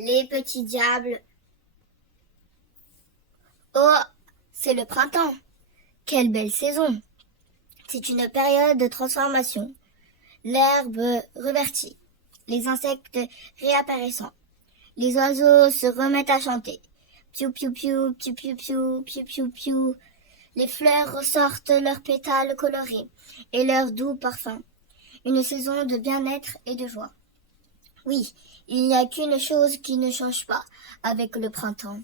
les petits diables. Oh, c'est le printemps. Quelle belle saison. C'est une période de transformation. L'herbe revertit, les insectes réapparaissant. Les oiseaux se remettent à chanter. Piou piou piou, piou piou piou, piou piou piou. Les fleurs ressortent leurs pétales colorés et leurs doux parfums. Une saison de bien-être et de joie. Oui, il n'y a qu'une chose qui ne change pas avec le printemps.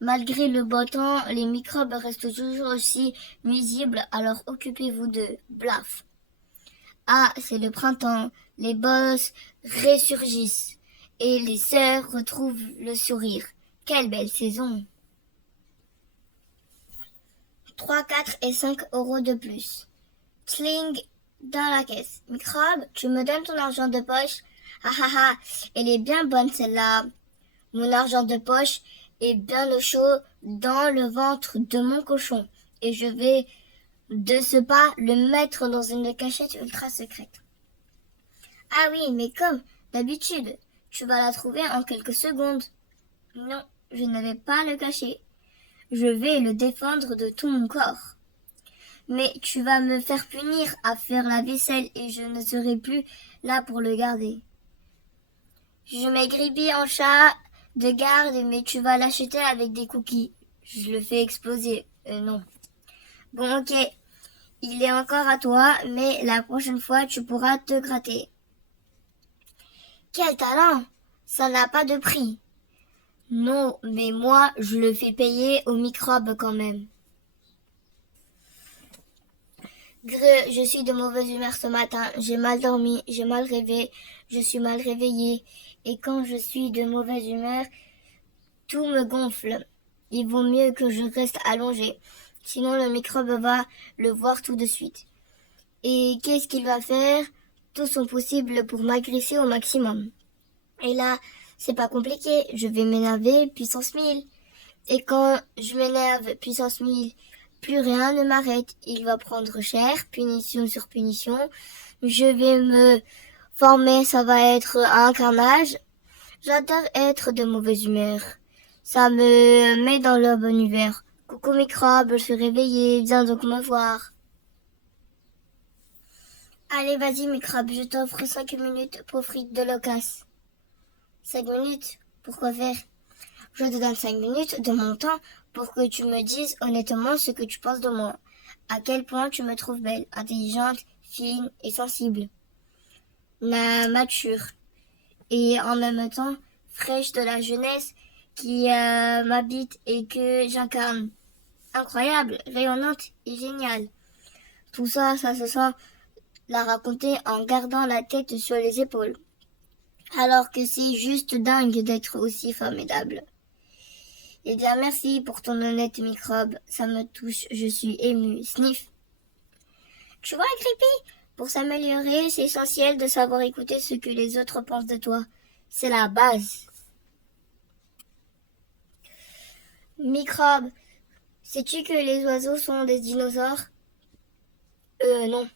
Malgré le beau temps, les microbes restent toujours aussi nuisibles, alors occupez-vous d'eux. Blaf. Ah, c'est le printemps, les bosses ressurgissent et les sœurs retrouvent le sourire. Quelle belle saison! 3, 4 et 5 € de plus. Tling dans la caisse. Microbe, tu me donnes ton argent de poche? Ah ah ah, elle est bien bonne celle-là. Mon argent de poche est bien au chaud dans le ventre de mon cochon et je vais de ce pas le mettre dans une cachette ultra secrète. Ah oui, mais comme d'habitude, tu vas la trouver en quelques secondes. Non, je ne vais pas le cacher. Je vais le défendre de tout mon corps. Mais tu vas me faire punir à faire la vaisselle et je ne serai plus là pour le garder. Je mets Grippy en chat de garde, mais tu vas l'acheter avec des cookies. Je le fais exploser. Non. Bon, ok. Il est encore à toi, mais la prochaine fois, tu pourras te gratter. Quel talent! Ça n'a pas de prix. Non, mais moi, je le fais payer aux microbes quand même. Greu, je suis de mauvaise humeur ce matin. J'ai mal dormi, j'ai mal rêvé, je suis mal réveillée. Et quand je suis de mauvaise humeur, tout me gonfle. Il vaut mieux que je reste allongée. Sinon, le microbe va le voir tout de suite. Et qu'est-ce qu'il va faire? Tout son possible pour m'agresser au maximum. Et là, c'est pas compliqué. Je vais m'énerver puissance 1000. Et quand je m'énerve puissance 1000, plus rien ne m'arrête. Il va prendre cher, punition sur punition. Je vais me former, ça va être un carnage. J'adore être de mauvaise humeur. Ça me met dans le bon humeur. Coucou microbe, je suis réveillée, viens donc me voir. Allez, vas-y microbe, je t'offre 5 minutes pour frites de locasse. 5 minutes? Pourquoi faire? Je te donne 5 minutes de mon temps pour que tu me dises honnêtement ce que tu penses de moi. À quel point tu me trouves belle, intelligente, fine et sensible. Mature. Et en même temps, fraîche de la jeunesse qui m'habite et que j'incarne. Incroyable, rayonnante et géniale. Tout ça, ça se sent la raconter en gardant la tête sur les épaules. Alors que c'est juste dingue d'être aussi formidable. Eh bien, merci pour ton honnête microbe. Ça me touche, je suis émue. Sniff. Tu vois, Grippy, pour s'améliorer, c'est essentiel de savoir écouter ce que les autres pensent de toi. C'est la base. Microbe, sais-tu que les oiseaux sont des dinosaures? Non.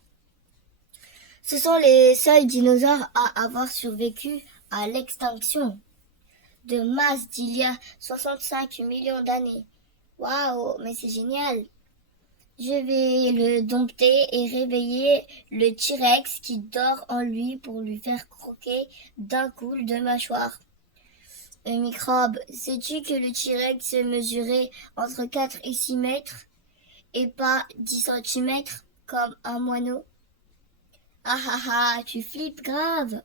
Ce sont les seuls dinosaures à avoir survécu à l'extinction de masse d'il y a 65 millions d'années. Waouh, mais c'est génial! Je vais le dompter et réveiller le T-Rex qui dort en lui pour lui faire croquer d'un coup de mâchoire. Microbe, sais-tu que le T-Rex mesurait entre 4 et 6 mètres et pas 10 centimètres comme un moineau? Ah ah ah, tu flippes grave.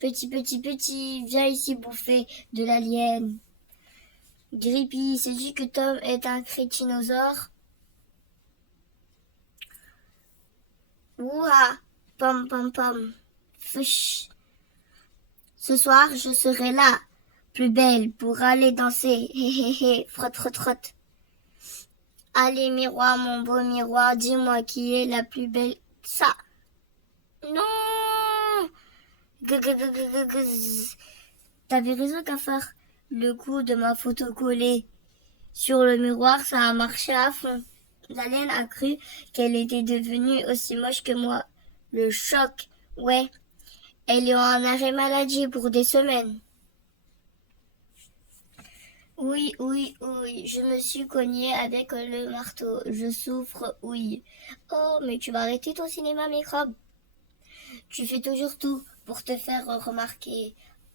Petit, viens ici bouffer de l'alien. Grippy, sais-tu que Tom est un crétinosaure? Ouah, pom pom pom. Fush. Ce soir, je serai là, plus belle, pour aller danser. Hé hé hé, frotte, frotte, frotte. Allez, miroir, mon beau miroir, dis-moi qui est la plus belle. Ça. Non. T'avais raison, cafard. Le coup de ma photo collée sur le miroir, ça a marché à fond. L'alien a cru qu'elle était devenue aussi moche que moi. Le choc, ouais. Elle est en arrêt maladie pour des semaines. Oui, oui, oui, je me suis cognée avec le marteau. Je souffre, oui. Oh, mais tu vas arrêter ton cinéma microbe. Tu fais toujours tout pour te faire remarquer,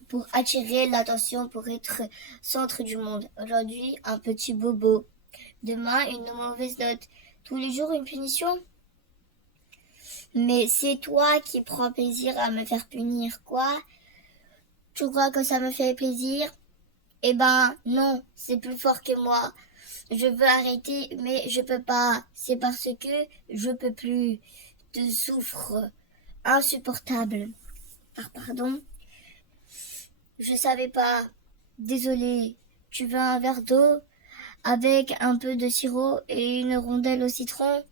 pour attirer l'attention, pour être centre du monde. Aujourd'hui, un petit bobo. Demain, une mauvaise note. Tous les jours, une punition. Mais c'est toi qui prends plaisir à me faire punir, quoi? Tu crois que ça me fait plaisir? Eh ben, non, c'est plus fort que moi. Je veux arrêter, mais je peux pas. C'est parce que je peux plus. De souffre insupportable. Ah, pardon, je savais pas. Désolée. Tu veux un verre d'eau avec un peu de sirop et une rondelle au citron?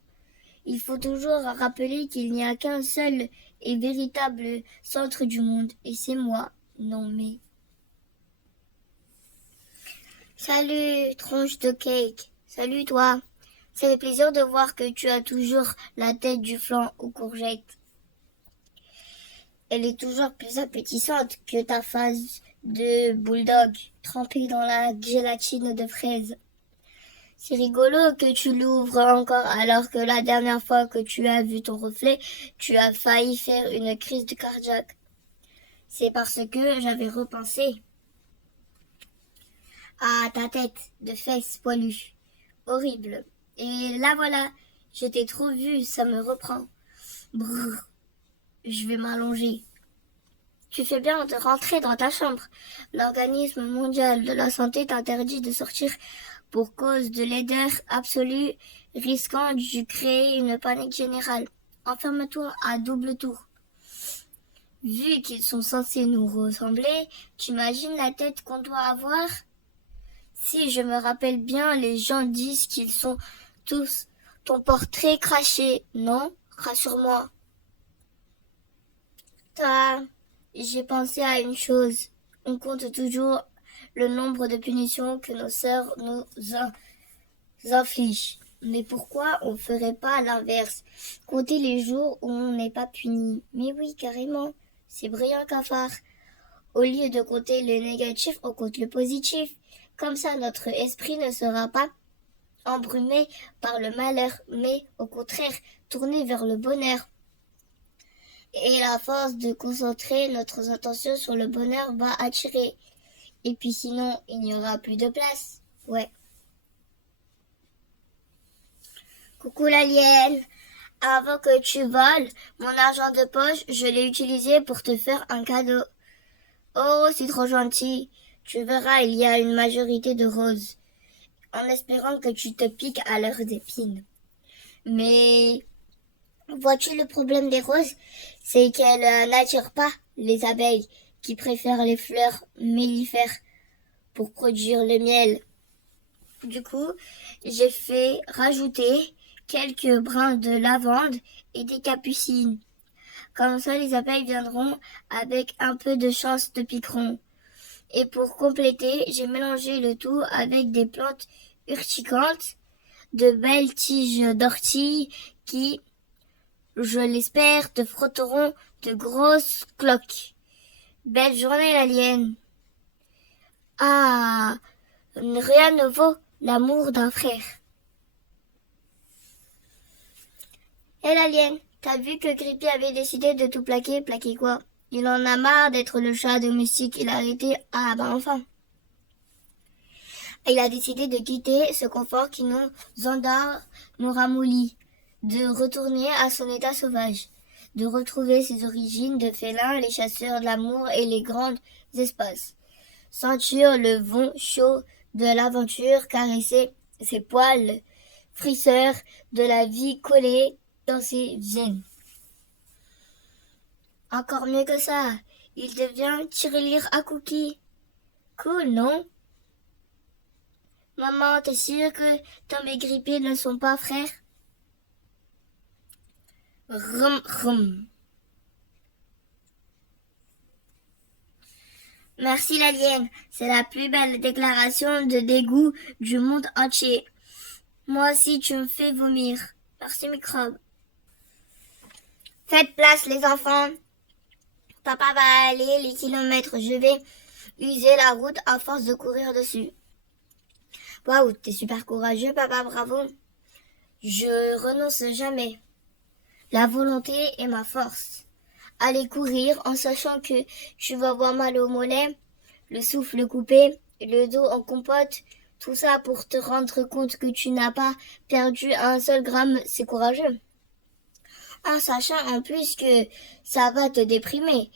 Il faut toujours rappeler qu'il n'y a qu'un seul et véritable centre du monde, et c'est moi. Non mais. Salut, tronche de cake. Salut toi. Ça fait plaisir de voir que tu as toujours la tête du flan aux courgettes. Elle est toujours plus appétissante que ta face de bulldog trempée dans la gélatine de fraise. C'est rigolo que tu l'ouvres encore alors que la dernière fois que tu as vu ton reflet, tu as failli faire une crise de cardiaque. C'est parce que j'avais repensé à ta tête de fesses poilues. Horrible. Et là voilà, je t'ai trop vu, ça me reprend. Brrr, je vais m'allonger. Tu fais bien de rentrer dans ta chambre. L'Organisme mondial de la santé t'interdit de sortir pour cause de laideur absolue, risquant de créer une panique générale. Enferme-toi à double tour. Vu qu'ils sont censés nous ressembler, t'imagines la tête qu'on doit avoir? Si je me rappelle bien, les gens disent qu'ils sont tous ton portrait craché, non? Rassure-moi. J'ai pensé à une chose. On compte toujours le nombre de punitions que nos sœurs nous infligent. Mais pourquoi on ferait pas l'inverse? Compter les jours où on n'est pas puni. Mais oui, carrément. C'est brillant, cafard. Au lieu de compter le négatif, on compte le positif. Comme ça, notre esprit ne sera pas embrumé par le malheur, mais au contraire, tourné vers le bonheur. Et la force de concentrer notre attention sur le bonheur va attirer. Et puis sinon, il n'y aura plus de place. Ouais. Coucou l'alien. Avant que tu voles mon argent de poche, je l'ai utilisé pour te faire un cadeau. Oh, c'est trop gentil. Tu verras, il y a une majorité de roses. En espérant que tu te piques à l'heure d'épines. Mais vois-tu le problème des roses? C'est qu'elles n'attirent pas les abeilles qui préfèrent les fleurs mellifères pour produire le miel. Du coup, j'ai fait rajouter quelques brins de lavande et des capucines. Comme ça, les abeilles viendront avec un peu de chance de piqueront. Et pour compléter, j'ai mélangé le tout avec des plantes urticantes, de belles tiges d'ortie qui, je l'espère, te frotteront de grosses cloques. Belle journée, l'alien. Ah, rien ne vaut l'amour d'un frère. Hé l'alien, t'as vu que Creepy avait décidé de tout plaquer? Plaquer quoi? Il en a marre d'être le chat domestique. Il a arrêté. Ah bah enfin. Il a décidé de quitter ce confort qui nous endort, nous ramollit, de retourner à son état sauvage, de retrouver ses origines de félin, les chasseurs de l'amour et les grands espaces. Sentir le vent chaud de l'aventure, caresser ses poils frisseurs de la vie collés dans ses veines. Encore mieux que ça, il devient tirelire à cookies. Cool, non? Maman, t'es sûre que Tom et Grippé ne sont pas frères? Rum, rum. Merci l'alien, c'est la plus belle déclaration de dégoût du monde entier. Moi aussi tu me fais vomir. Merci microbe. Faites place les enfants. Papa va aller les kilomètres, je vais user la route à force de courir dessus. Waouh, t'es super courageux, papa, bravo. Je renonce jamais. La volonté est ma force. Aller courir en sachant que tu vas avoir mal au mollet, le souffle coupé, le dos en compote, tout ça pour te rendre compte que tu n'as pas perdu un seul gramme, c'est courageux. En sachant en plus que ça va te déprimer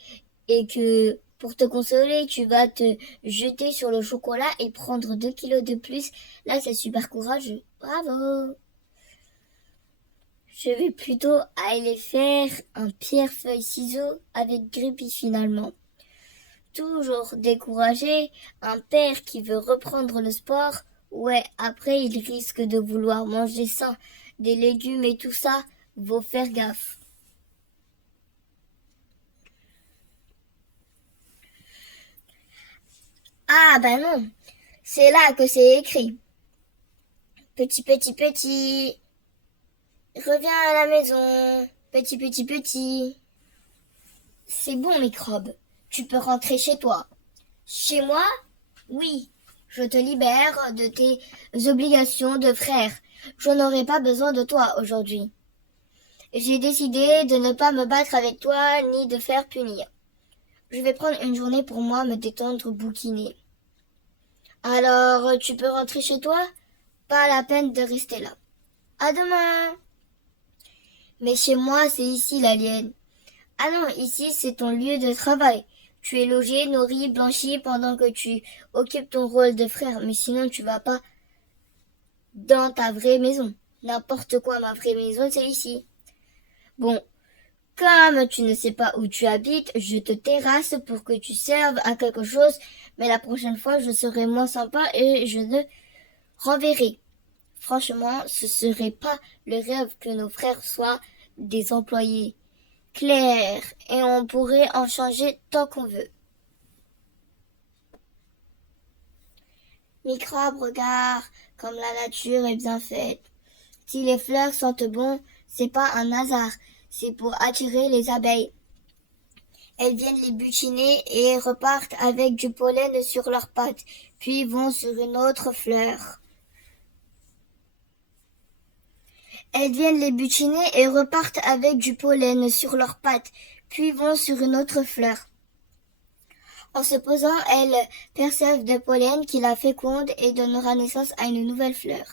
et que pour te consoler, tu vas te jeter sur le chocolat et prendre 2 kilos de plus. Là, c'est super courageux. Bravo! Je vais plutôt aller faire un pierre-feuille-ciseaux avec Grippy finalement. Toujours découragé, un père qui veut reprendre le sport, ouais, après il risque de vouloir manger sain, des légumes et tout ça, faut faire gaffe. Ah ben non, c'est là que c'est écrit. Petit, petit, petit, reviens à la maison. Petit, petit, petit. C'est bon, microbe. Tu peux rentrer chez toi. Chez moi? Oui. Je te libère de tes obligations de frère. Je n'aurai pas besoin de toi aujourd'hui. J'ai décidé de ne pas me battre avec toi ni de faire punir. Je vais prendre une journée pour moi, me détendre, bouquiner. Alors, tu peux rentrer chez toi? Pas la peine de rester là. À demain! Mais chez moi, c'est ici l'alien. Ah non, ici, c'est ton lieu de travail. Tu es logé, nourri, blanchi pendant que tu occupes ton rôle de frère. Mais sinon, tu vas pas dans ta vraie maison. N'importe quoi, ma vraie maison, c'est ici. Bon, comme tu ne sais pas où tu habites, je te terrasse pour que tu serves à quelque chose. Mais la prochaine fois, je serai moins sympa et je ne renverrai. Franchement, ce serait pas le rêve que nos frères soient des employés clairs et on pourrait en changer tant qu'on veut. Microbe, regarde comme la nature est bien faite. Si les fleurs sentent bon, c'est pas un hasard, c'est pour attirer les abeilles. Elles viennent les butiner et repartent avec du pollen sur leurs pattes, puis vont sur une autre fleur. Elles viennent les butiner et repartent avec du pollen sur leurs pattes, puis vont sur une autre fleur. En se posant, elles perçoivent du pollen qui la féconde et donnera naissance à une nouvelle fleur.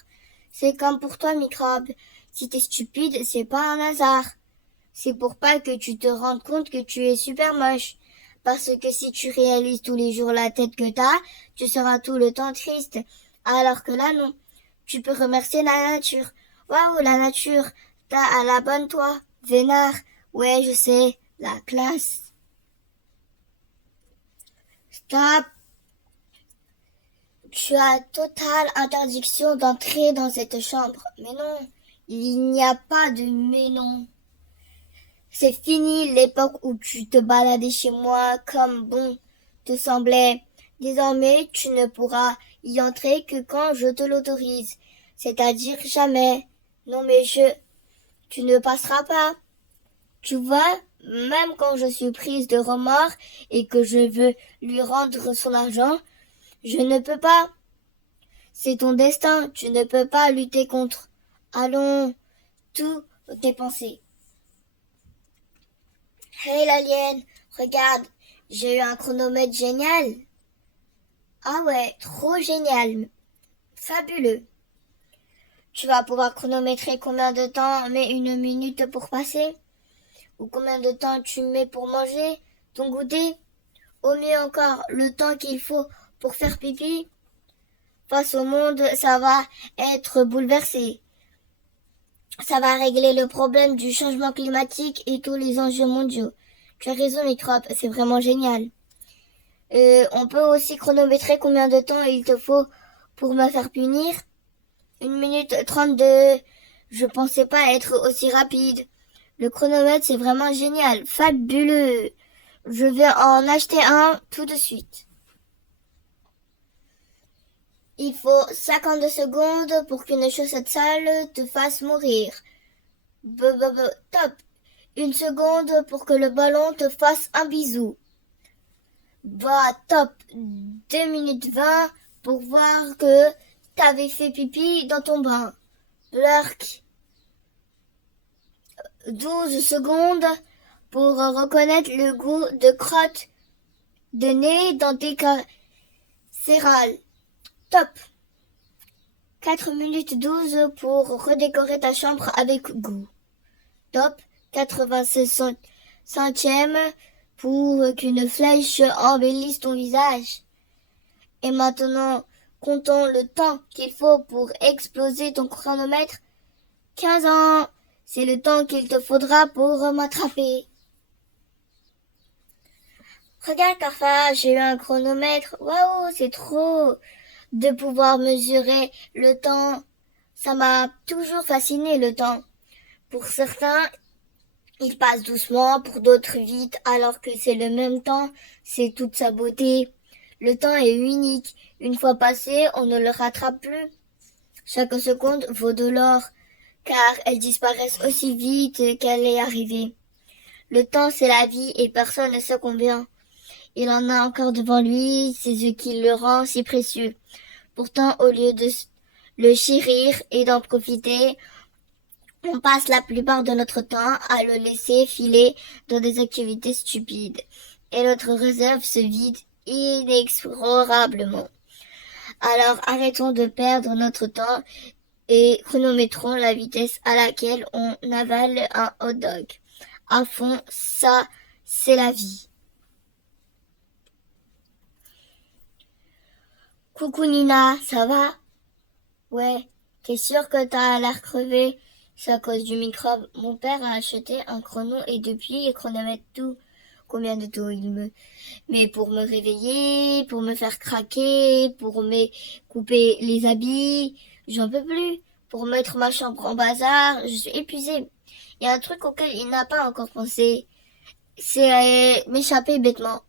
C'est comme pour toi, microbe. Si t'es stupide, c'est pas un hasard. C'est pour pas que tu te rendes compte que tu es super moche. Parce que si tu réalises tous les jours la tête que t'as, tu seras tout le temps triste. Alors que là, non. Tu peux remercier la nature. Waouh, la nature, t'as à la bonne toi. Vénard. Ouais, je sais. La classe. Stop. Tu as totale interdiction d'entrer dans cette chambre. Mais non, il n'y a pas de mais non. C'est fini l'époque où tu te baladais chez moi comme bon te semblait. Désormais, tu ne pourras y entrer que quand je te l'autorise. C'est-à-dire jamais. Non mais tu ne passeras pas. Tu vois, même quand je suis prise de remords et que je veux lui rendre son argent, je ne peux pas. C'est ton destin, tu ne peux pas lutter contre. Allons, tout tes pensées. Hey l'alien, regarde, j'ai eu un chronomètre génial. Ah ouais, trop génial. Fabuleux. Tu vas pouvoir chronométrer combien de temps met une minute pour passer? Ou combien de temps tu mets pour manger ton goûter? Au mieux encore, le temps qu'il faut pour faire pipi? Face au monde, ça va être bouleversé. Ça va régler le problème du changement climatique et tous les enjeux mondiaux. Tu as raison, microbe, c'est vraiment génial. On peut aussi chronométrer combien de temps il te faut pour me faire punir. 1 minute 32. Je pensais pas être aussi rapide. Le chronomètre, c'est vraiment génial. Fabuleux. Je vais en acheter un tout de suite. Il faut 52 secondes pour qu'une chaussette sale te fasse mourir. Top. 1 seconde pour que le ballon te fasse un bisou. Top. 2 minutes 20 pour voir que t'avais fait pipi dans ton bain. Blurk. 12 secondes pour reconnaître le goût de crotte de nez dans tes céréales. Top. 4 minutes 12 pour redécorer ta chambre avec goût. Top. 96 centièmes pour qu'une flèche embellisse ton visage. Et maintenant, comptons le temps qu'il faut pour exploser ton chronomètre. 15 ans. C'est le temps qu'il te faudra pour m'attraper. Regarde, Carfa, j'ai eu un chronomètre. Waouh, c'est trop de pouvoir mesurer le temps. Ça m'a toujours fasciné, le temps. Pour certains, il passe doucement, pour d'autres vite, alors que c'est le même temps. C'est toute sa beauté. Le temps est unique. Une fois passé, on ne le rattrape plus. Chaque seconde vaut de l'or, car elles disparaissent aussi vite qu'elle est arrivée. Le temps, c'est la vie et personne ne sait combien. Il en a encore devant lui, c'est ce qui le rend si précieux. Pourtant, au lieu de le chérir et d'en profiter, on passe la plupart de notre temps à le laisser filer dans des activités stupides. Et notre réserve se vide inexorablement. Alors arrêtons de perdre notre temps et chronométrons la vitesse à laquelle on avale un hot dog. À fond, ça, c'est la vie. Coucou Nina, ça va? Ouais, t'es sûre que t'as l'air crevé? C'est à cause du microbe. Mon père a acheté un chrono et depuis il chronomètre tout. Combien de taux il me... Mais pour me réveiller, pour me faire craquer, pour me couper les habits, j'en peux plus. Pour mettre ma chambre en bazar, je suis épuisée. Il y a un truc auquel il n'a pas encore pensé. C'est m'échapper bêtement.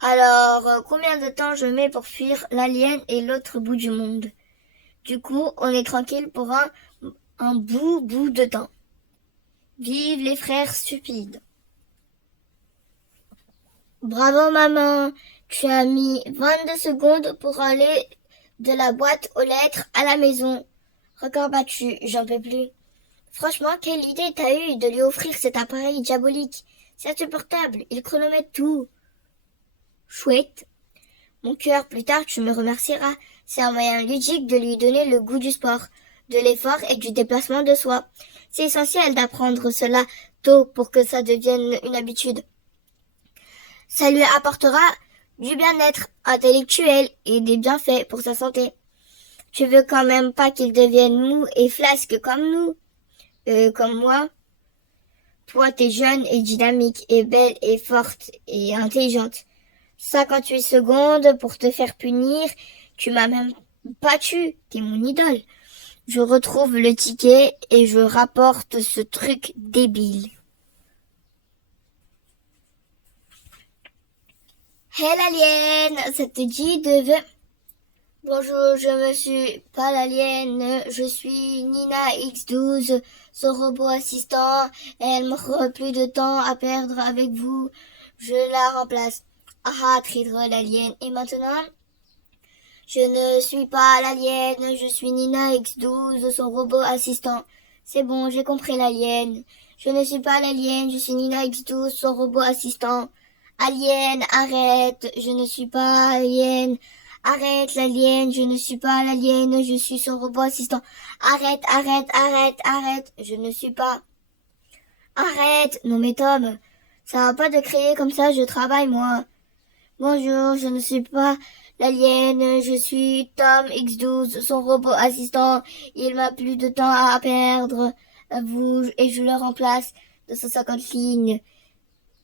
Alors, combien de temps je mets pour fuir l'alien et l'autre bout du monde? Du coup, on est tranquille pour un bout de temps. Vive les frères stupides. Bravo maman, tu as mis 22 secondes pour aller de la boîte aux lettres à la maison. Record battu, j'en peux plus. Franchement, quelle idée t'as eue de lui offrir cet appareil diabolique. C'est insupportable, il chronomètre tout. Chouette. Mon cœur, plus tard tu me remercieras. C'est un moyen ludique de lui donner le goût du sport, de l'effort et du déplacement de soi. C'est essentiel d'apprendre cela tôt pour que ça devienne une habitude. Ça lui apportera du bien-être intellectuel et des bienfaits pour sa santé. Tu veux quand même pas qu'il devienne mou et flasque comme nous, comme moi. Toi, t'es jeune et dynamique et belle et forte et intelligente. 58 secondes pour te faire punir. Tu m'as même battu. T'es mon idole. Je retrouve le ticket et je rapporte ce truc débile. Hey l'alien, ça te dit de... Bonjour, je me suis pas l'alien, je suis Nina X12, son robot assistant. Elle m'aura plus de temps à perdre avec vous. Je la remplace. Ah, tridre l'alien. Et maintenant? Je ne suis pas l'alien, je suis Nina X12, son robot assistant. C'est bon, j'ai compris l'alien. Je ne suis pas l'alien, je suis Nina X12, son robot assistant. Alien, arrête, je ne suis pas alien. Arrête l'alien, je ne suis pas l'alien, je suis son robot assistant. Arrête, arrête, arrête, arrête, je ne suis pas. Arrête, non mais Tom, ça va pas de crier comme ça, je travaille moi. Bonjour, je ne suis pas l'alien, je suis Tom X12, son robot assistant. Il m'a plus de temps à perdre. Vous, et je le remplace de 150 lignes.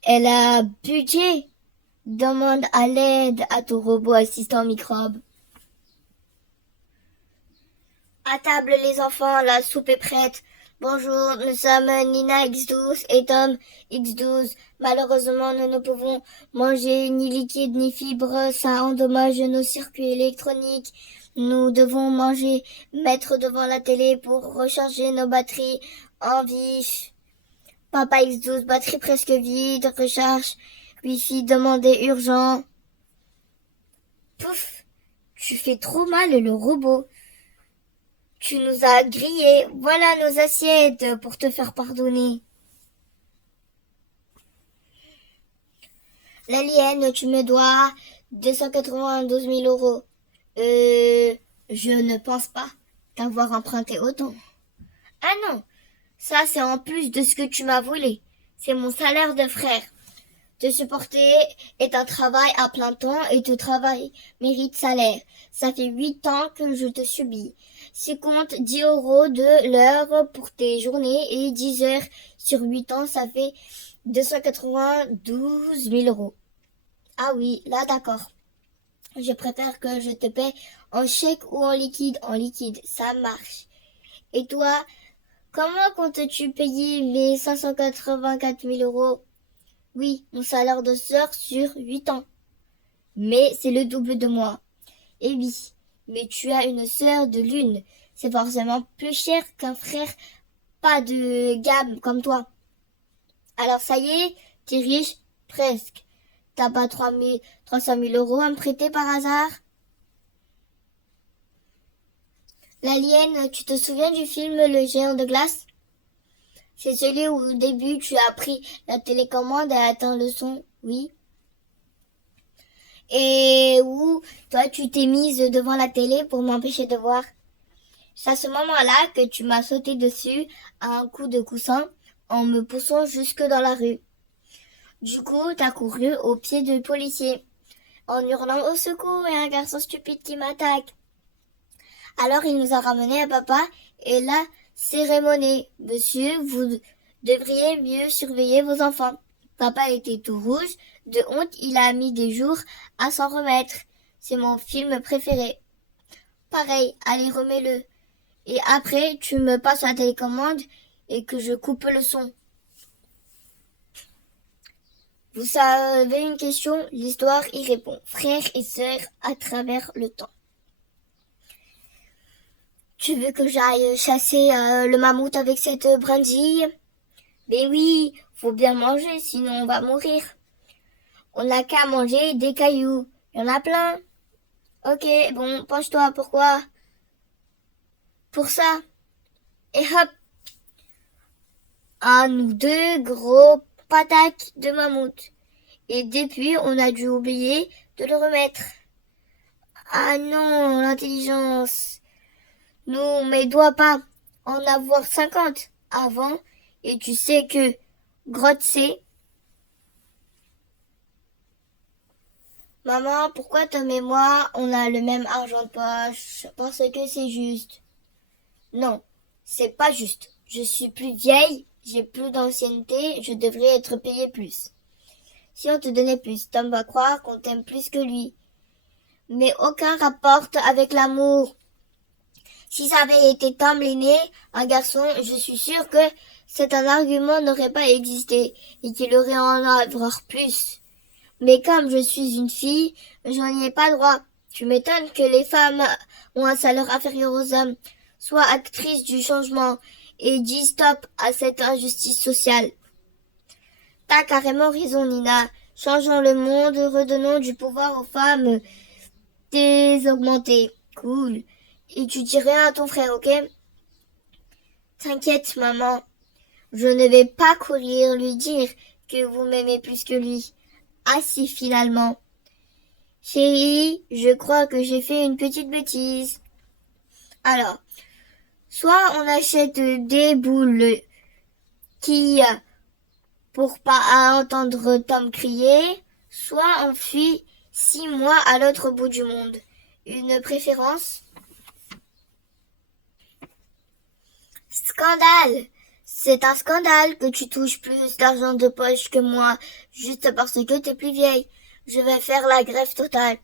Elle a budget. Demande à l'aide à ton robot assistant microbe. À table les enfants, la soupe est prête. Bonjour, nous sommes Nina X12 et Tom X12. Malheureusement, nous ne pouvons manger ni liquide ni fibres. Ça endommage nos circuits électroniques. Nous devons manger, mettre devant la télé pour recharger nos batteries en vif. Papa X12, batterie presque vide, recharge. Wi-Fi demandé urgent. Pouf! Tu fais trop mal le robot. Tu nous as grillés. Voilà nos assiettes pour te faire pardonner. L'alien, tu me dois 292 000 euros. Je ne pense pas t'avoir emprunté autant. Ah non, ça c'est en plus de ce que tu m'as volé. C'est mon salaire de frère. Te supporter est un travail à plein temps et tout travail mérite salaire. Ça fait 8 ans que je te subis. Si compte 10 euros de l'heure pour tes journées et 10 heures sur 8 ans, ça fait 292 000 euros. Ah oui, là d'accord. Je préfère que je te paie en chèque ou en liquide. En liquide, ça marche. Et toi, comment comptes-tu payer mes 584 000 euros? Oui, mon salaire de sœur sur 8 ans. Mais c'est le double de moi. Eh oui, mais tu as une sœur de lune. C'est forcément plus cher qu'un frère pas de gamme comme toi. Alors ça y est, t'es riche, presque. T'as pas 300 000 euros à me prêter par hasard? L'alien, tu te souviens du film Le géant de glace? C'est celui où au début tu as pris la télécommande et atteint le son, oui. Et où toi tu t'es mise devant la télé pour m'empêcher de voir. C'est à ce moment-là que tu m'as sauté dessus à un coup de coussin en me poussant jusque dans la rue. Du coup, t'as couru au pied du policier en hurlant au secours et un garçon stupide qui m'attaque. Alors il nous a ramenés à papa et la cérémonie. Monsieur, vous devriez mieux surveiller vos enfants. Papa était tout rouge. De honte, il a mis des jours à s'en remettre. C'est mon film préféré. Pareil, allez, remets-le. Et après, tu me passes la télécommande et que je coupe le son. Vous savez une question? L'histoire y répond. Frères et sœurs à travers le temps. Tu veux que j'aille chasser le mammouth avec cette brindille? Ben oui, faut bien manger, sinon on va mourir. On n'a qu'à manger des cailloux. Il y en a plein. Ok, bon, penche-toi, pourquoi? Pour ça. Et hop, à nous deux gros pataques de mammouth. Et depuis, on a dû oublier de le remettre. Ah non, l'intelligence. Non, mais doit pas en avoir 50 avant. Et tu sais que grotte c'est. Maman, pourquoi Tom et moi, on a le même argent de poche? Parce que c'est juste. Non, c'est pas juste. Je suis plus vieille, j'ai plus d'ancienneté, je devrais être payée plus. Si on te donnait plus, Tom va croire qu'on t'aime plus que lui. Mais aucun rapport avec l'amour. Si ça avait été Tom l'aîné, un garçon, je suis sûre que cet argument n'aurait pas existé et qu'il aurait en avoir plus. Mais comme je suis une fille, j'en y ai pas droit. Tu m'étonnes que les femmes ont un salaire inférieur aux hommes, soient actrices du changement et disent stop à cette injustice sociale. T'as carrément raison, Nina. Changeons le monde, redonnons du pouvoir aux femmes désaugmentées. Cool. Et tu dis rien à ton frère, ok? T'inquiète, maman. Je ne vais pas courir lui dire que vous m'aimez plus que lui. Ah si, finalement. Chérie, je crois que j'ai fait une petite bêtise. Alors, soit on achète des boules qui, pour pas entendre Tom crier, soit on fuit 6 mois à l'autre bout du monde. Une préférence? Scandale! C'est un scandale que tu touches plus d'argent de poche que moi, juste parce que t'es plus vieille. Je vais faire la grève totale.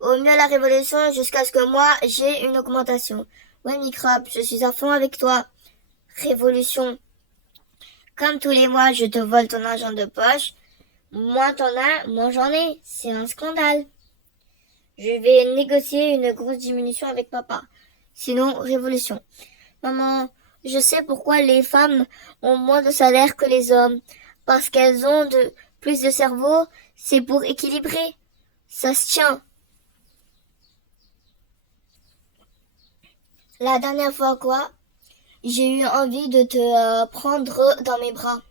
Au mieux la révolution jusqu'à ce que moi j'ai une augmentation. Ouais, microbe, je suis à fond avec toi. Révolution. Comme tous les mois je te vole ton argent de poche, moins t'en as, moins j'en ai. C'est un scandale. Je vais négocier une grosse diminution avec papa. Sinon, révolution. Maman, je sais pourquoi les femmes ont moins de salaire que les hommes. Parce qu'elles ont plus de cerveau, c'est pour équilibrer. Ça se tient. La dernière fois, quoi, j'ai eu envie de te prendre dans mes bras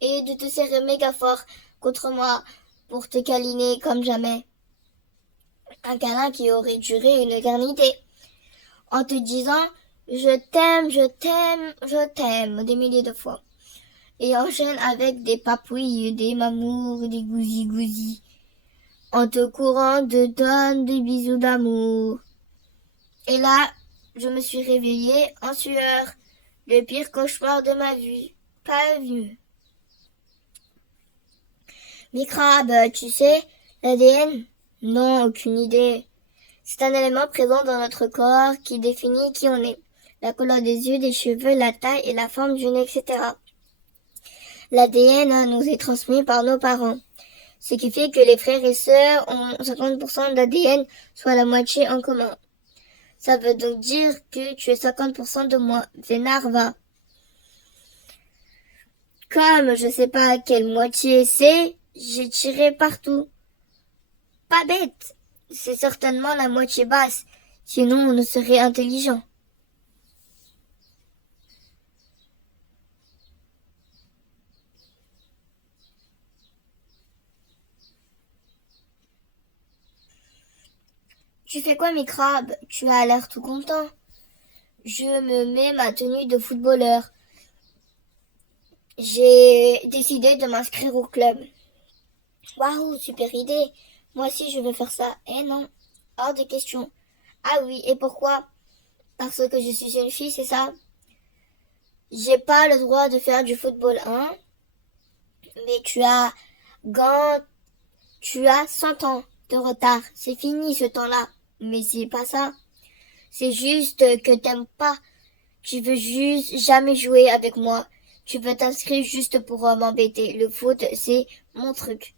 et de te serrer méga fort contre moi pour te câliner comme jamais. Un câlin qui aurait duré une éternité. En te disant je t'aime, je t'aime, je t'aime des milliers de fois. Et enchaîne avec des papouilles, des mamours, des gousi-gousi. En te courant te donne des bisous d'amour. Et là, je me suis réveillée en sueur. Le pire cauchemar de ma vie. Pas vu. Microbe, tu sais, l'ADN? Non, aucune idée. C'est un élément présent dans notre corps qui définit qui on est. La couleur des yeux, des cheveux, la taille et la forme du nez, etc. L'ADN nous est transmis par nos parents. Ce qui fait que les frères et sœurs ont 50% d'ADN, soit la moitié en commun. Ça veut donc dire que tu es 50% de moi. Vénard va. Comme je sais pas quelle moitié c'est, j'ai tiré partout. Pas bête. C'est certainement la moitié basse. Sinon, on ne serait intelligent. Tu fais quoi, microbe? Tu as l'air tout content. Je me mets ma tenue de footballeur. J'ai décidé de m'inscrire au club. Waouh, super idée. Moi aussi, je veux faire ça. Eh non, hors de question. Ah oui, et pourquoi? Parce que je suis une fille, c'est ça? J'ai pas le droit de faire du football, hein? Mais gant, tu as 100 ans de retard. C'est fini ce temps-là. Mais c'est pas ça. C'est juste que t'aimes pas. Tu veux juste jamais jouer avec moi. Tu veux t'inscrire juste pour m'embêter. Le foot, c'est mon truc.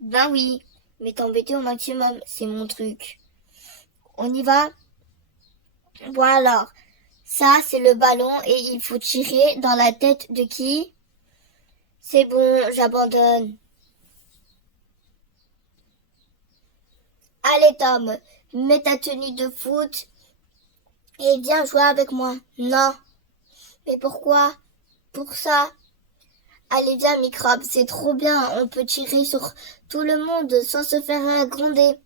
Ben oui, mais t'embêter au maximum, c'est mon truc. On y va? Bon alors, ça c'est le ballon et il faut tirer dans la tête de qui? C'est bon, j'abandonne. Allez Tom, mets ta tenue de foot et viens jouer avec moi. Non. Mais pourquoi? Pour ça. Allez viens microbe, c'est trop bien, on peut tirer sur tout le monde sans se faire gronder.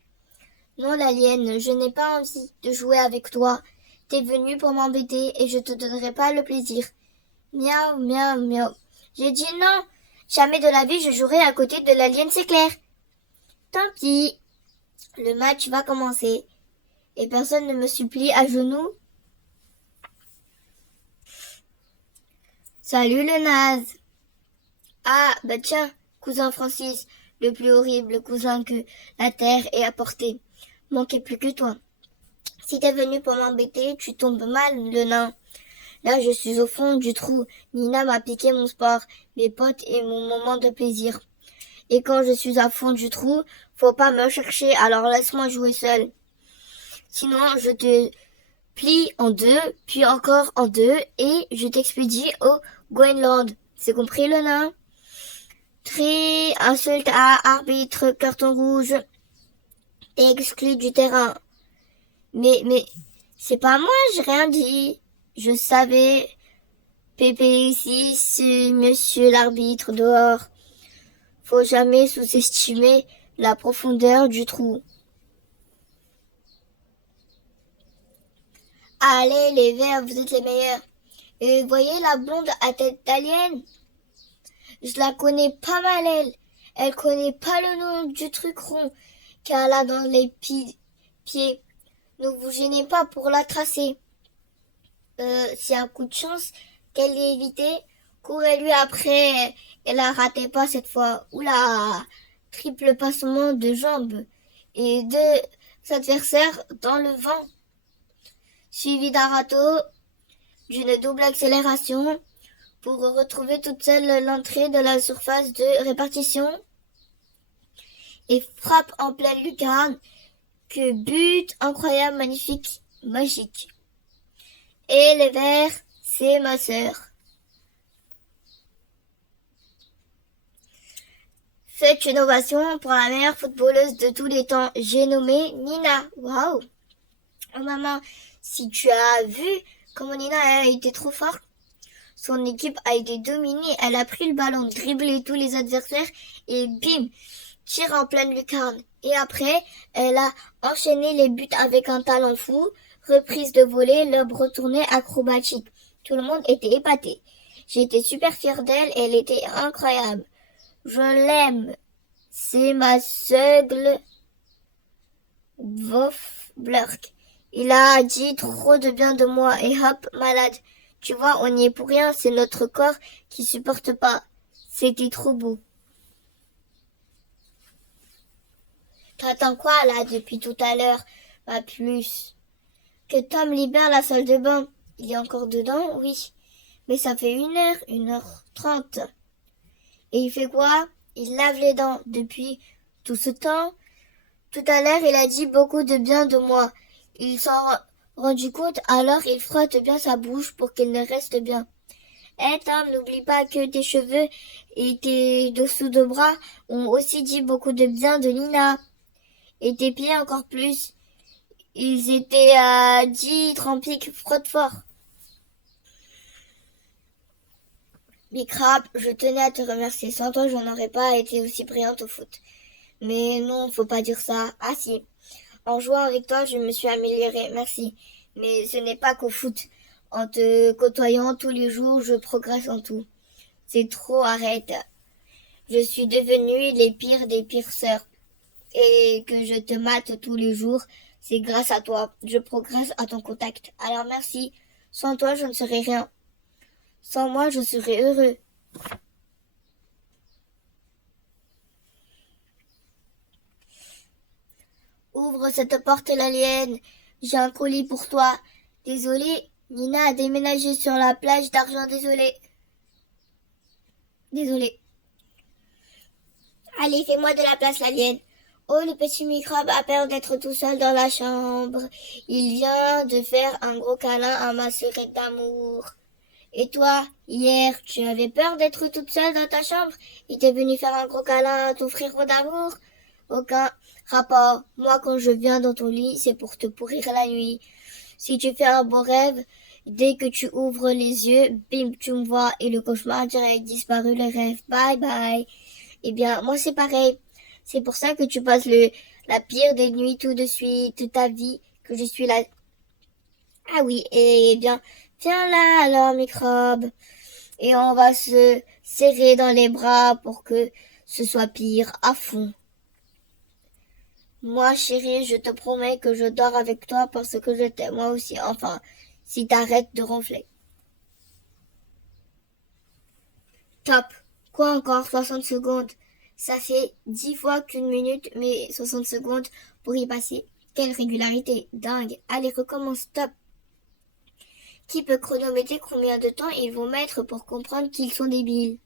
Non l'alien, je n'ai pas envie de jouer avec toi. T'es venu pour m'embêter et je te donnerai pas le plaisir. Miaou, miaou, miaou. J'ai dit non. Jamais de la vie je jouerai à côté de l'alien, c'est clair. Tant pis. Le match va commencer. Et personne ne me supplie à genoux. Salut le naze. Ah, bah tiens, cousin Francis, le plus horrible cousin que la terre ait apporté. Manquait plus que toi. Si t'es venu pour m'embêter, tu tombes mal, le nain. Là, je suis au fond du trou. Nina m'a piqué mon sport, mes potes et mon moment de plaisir. Et quand je suis à fond du trou, faut pas me chercher, alors laisse-moi jouer seul. Sinon, je te plie en deux, puis encore en deux, et je t'expédie au Groenland. C'est compris, le nain? Tri, insulte à arbitre, carton rouge, exclu du terrain. Mais, c'est pas moi, j'ai rien dit. Je savais. Pépé ici, c'est monsieur l'arbitre dehors. Faut jamais sous-estimer la profondeur du trou. Allez, les verts, vous êtes les meilleurs. Et vous voyez la blonde à tête d'alien? Je la connais pas mal, elle. Elle connaît pas le nom du truc rond qu'elle a dans les pieds. Ne vous gênez pas pour la tracer. Si un coup de chance qu'elle l'ait évité, courez-lui après et la ratez pas cette fois. Oula, triple passement de jambes et deux adversaires dans le vent, suivi d'un râteau, d'une double accélération pour retrouver toute seule l'entrée de la surface de répartition et frappe en pleine lucarne. Que but incroyable, magnifique, magique. Et les verts, c'est ma sœur. Faites une ovation pour la meilleure footballeuse de tous les temps. J'ai nommé Nina. Waouh. Oh maman, Si tu as vu comment Nina a été trop forte, son équipe a été dominée. Elle a pris le ballon, dribblé tous les adversaires et bim, tir en pleine lucarne. Et après, elle a enchaîné les buts avec un talent fou, reprise de volée, lob retourné acrobatique. Tout le monde était épaté. J'étais super fière d'elle, elle était incroyable. Je l'aime. C'est ma seule Vof Blurk. Il a dit trop de bien de moi et hop, malade. Tu vois, on n'y est pour rien, c'est notre corps qui supporte pas. C'était trop beau. T'attends quoi là depuis tout à l'heure? Pas plus. Que Tom libère la salle de bain. Il est encore dedans, oui. Mais ça fait 1h30. Et il fait quoi? Il lave les dents. Depuis tout ce temps, tout à l'heure, il a dit beaucoup de bien de moi. Il s'en rendu compte, alors il frotte bien sa bouche pour qu'elle ne reste bien. Eh Tom, n'oublie pas que tes cheveux et tes dessous de bras ont aussi dit beaucoup de bien de Nina. Et tes pieds encore plus. Ils étaient à 10 trempiques, frotte fort. Micrap, je tenais à te remercier. Sans toi, je n'aurais pas été aussi brillante au foot. Mais non, faut pas dire ça. Ah si. En jouant avec toi, je me suis améliorée, merci. Mais ce n'est pas qu'au foot. En te côtoyant tous les jours, je progresse en tout. C'est trop, arrête. Je suis devenue les pires des pires sœurs. Et que je te mate tous les jours, c'est grâce à toi. Je progresse à ton contact. Alors merci. Sans toi, je ne serais rien. Sans moi, je serais heureux. Ouvre cette porte, l'alien. J'ai un colis pour toi. Désolé, Nina a déménagé sur la plage d'argent. Désolé. Désolé. Allez, fais-moi de la place, l'alien. Oh, le petit microbe a peur d'être tout seul dans la chambre. Il vient de faire un gros câlin à ma sœurette d'amour. Et toi, hier, tu avais peur d'être toute seule dans ta chambre? Il t'est venu faire un gros câlin à ton frérot d'amour? Aucun rapport. Moi, quand je viens dans ton lit, c'est pour te pourrir la nuit. Si tu fais un beau rêve, dès que tu ouvres les yeux, bim, tu me vois et le cauchemar direct disparu le rêve. Bye bye. Eh bien, moi c'est pareil. C'est pour ça que tu passes la pire des nuits tout de suite, toute ta vie, que je suis là. Ah oui, eh bien, viens là alors, microbe. Et on va se serrer dans les bras pour que ce soit pire à fond. Moi, chérie, je te promets que je dors avec toi parce que je t'aime moi aussi. Enfin, si t'arrêtes de ronfler. Top. Quoi encore? 60 secondes. Ça fait 10 fois qu'une minute, mais 60 secondes pour y passer. Quelle régularité. Dingue. Allez, recommence. Top. Qui peut chronométrer combien de temps ils vont mettre pour comprendre qu'ils sont débiles?